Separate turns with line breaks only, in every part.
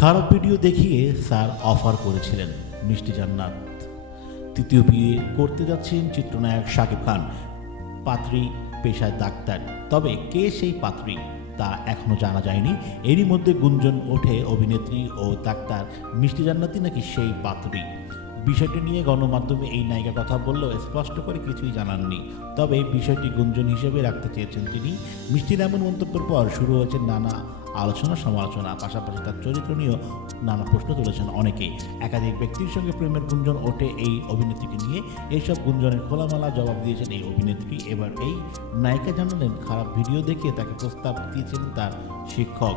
খারাপ ভিডিও দেখিয়ে sir offer করেছিলেন, মিষ্টি জান্নাত। তৃতীয় বিয়ে করতে যাচ্ছেন চিত্রনায়ক শাকিব খান। পাত্রী পেশায় ডাক্তার। তবে কে সেই পাত্রী তা এখনও জানা যায়নি। এরই মধ্যে গুঞ্জন ওঠে অভিনেত্রী ও ডাক্তার মিষ্টি জান্নাতি নাকি সেই পাত্রী। বিষয়টি নিয়ে গণমাধ্যমে এই নায়িকা কথা বললেও স্পষ্ট করে কিছুই জানাননি। তবে বিষয়টি গুঞ্জন হিসেবে রাখতে চেয়েছেন তিনি। মিষ্টির এমন মন্তব্যের পর শুরু হয়েছে নানা আলোচনা, সমালোচনা, পাশাপাশি তার চরিত্র নিয়েও নানা প্রশ্ন তুলেছেন অনেকেই। একাধিক ব্যক্তির সঙ্গে প্রেমের গুঞ্জন ওঠে এই অভিনেত্রীকে নিয়ে। এইসব গুঞ্জনের খোলামেলা জবাব দিয়েছেন এই অভিনেত্রী। এবার এই নায়িকা জানালেন খারাপ ভিডিও দেখে তাকে প্রস্তাব দিয়েছিলেন তার শিক্ষক।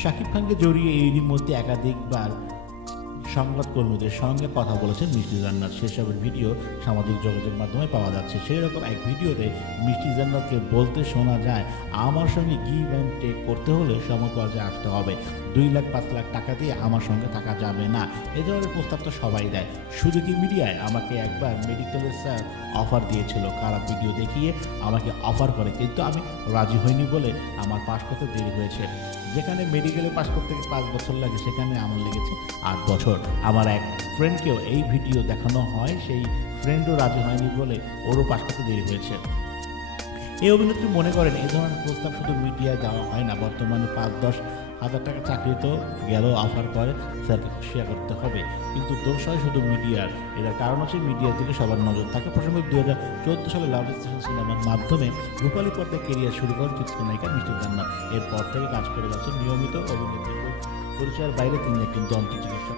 শাকিব খানকে জড়িয়ে এরই মধ্যে একাধিকবার সংবাদকর্মীদের সঙ্গে কথা বলেছেন মিষ্টি জান্নাত। সেসবের ভিডিও সামাজিক যোগাযোগ মাধ্যমে পাওয়া যাচ্ছে। সেই রকম এক ভিডিওতে মিষ্টি জান্নাতকে বলতে শোনা যায়, আমার সঙ্গে গিভ অ্যান্ড টেক করতে হলে সময় পর্যায়ে আসতে হবে। দুই লাখ, পাঁচ লাখ টাকা দিয়ে আমার সঙ্গে থাকা যাবে না। এ ধরনের প্রস্তাব তো সবাই দেয়। শুধু কি মিডিয়ায়? আমাকে একবার মেডিকেলের স্যার অফার দিয়েছিল। খারাপ ভিডিও দেখিয়ে আমাকে অফার করে। কিন্তু আমি রাজি হইনি বলে আমার পাশ করতে দেরি হয়েছে। যেখানে মেডিকেলে পাস করতে পাঁচ বছর লাগে, সেখানে আমার লেগেছে আট বছর। আমার এক ফ্রেন্ডকেও এই ভিডিও দেখানো হয়, সেই ফ্রেন্ডও রাজি হয়নি বলে ওরও পাস করতে দেরি হয়েছে। এই অভিনেত্রী মনে করেন? এই ধরনের প্রস্তাব শুধু মিডিয়ায় দেওয়া হয় না, বর্তমানে পাঁচ দশ হাজার টাকা চাকরি তো গেল অফার করে, স্যারকে শেয়ার করতে হবে। কিন্তু দোষ হয় শুধু মিডিয়ার। এটার কারণ হচ্ছে মিডিয়ার দিকে সবার নজর থাকে। প্রসঙ্গে দু হাজার চোদ্দ সালে লাভ স্টেশন সিনেমার মাধ্যমে রূপালী পর্দায় কেরিয়ার শুরু করেন চিত্রনায়িকা মিষ্টি জান্নাত এরপর থেকে কাজ করে যাচ্ছেন নিয়মিত অভিনেত্রী পরিচয়ের বাইরে তিনি একজন দন্ত চিকিৎসক।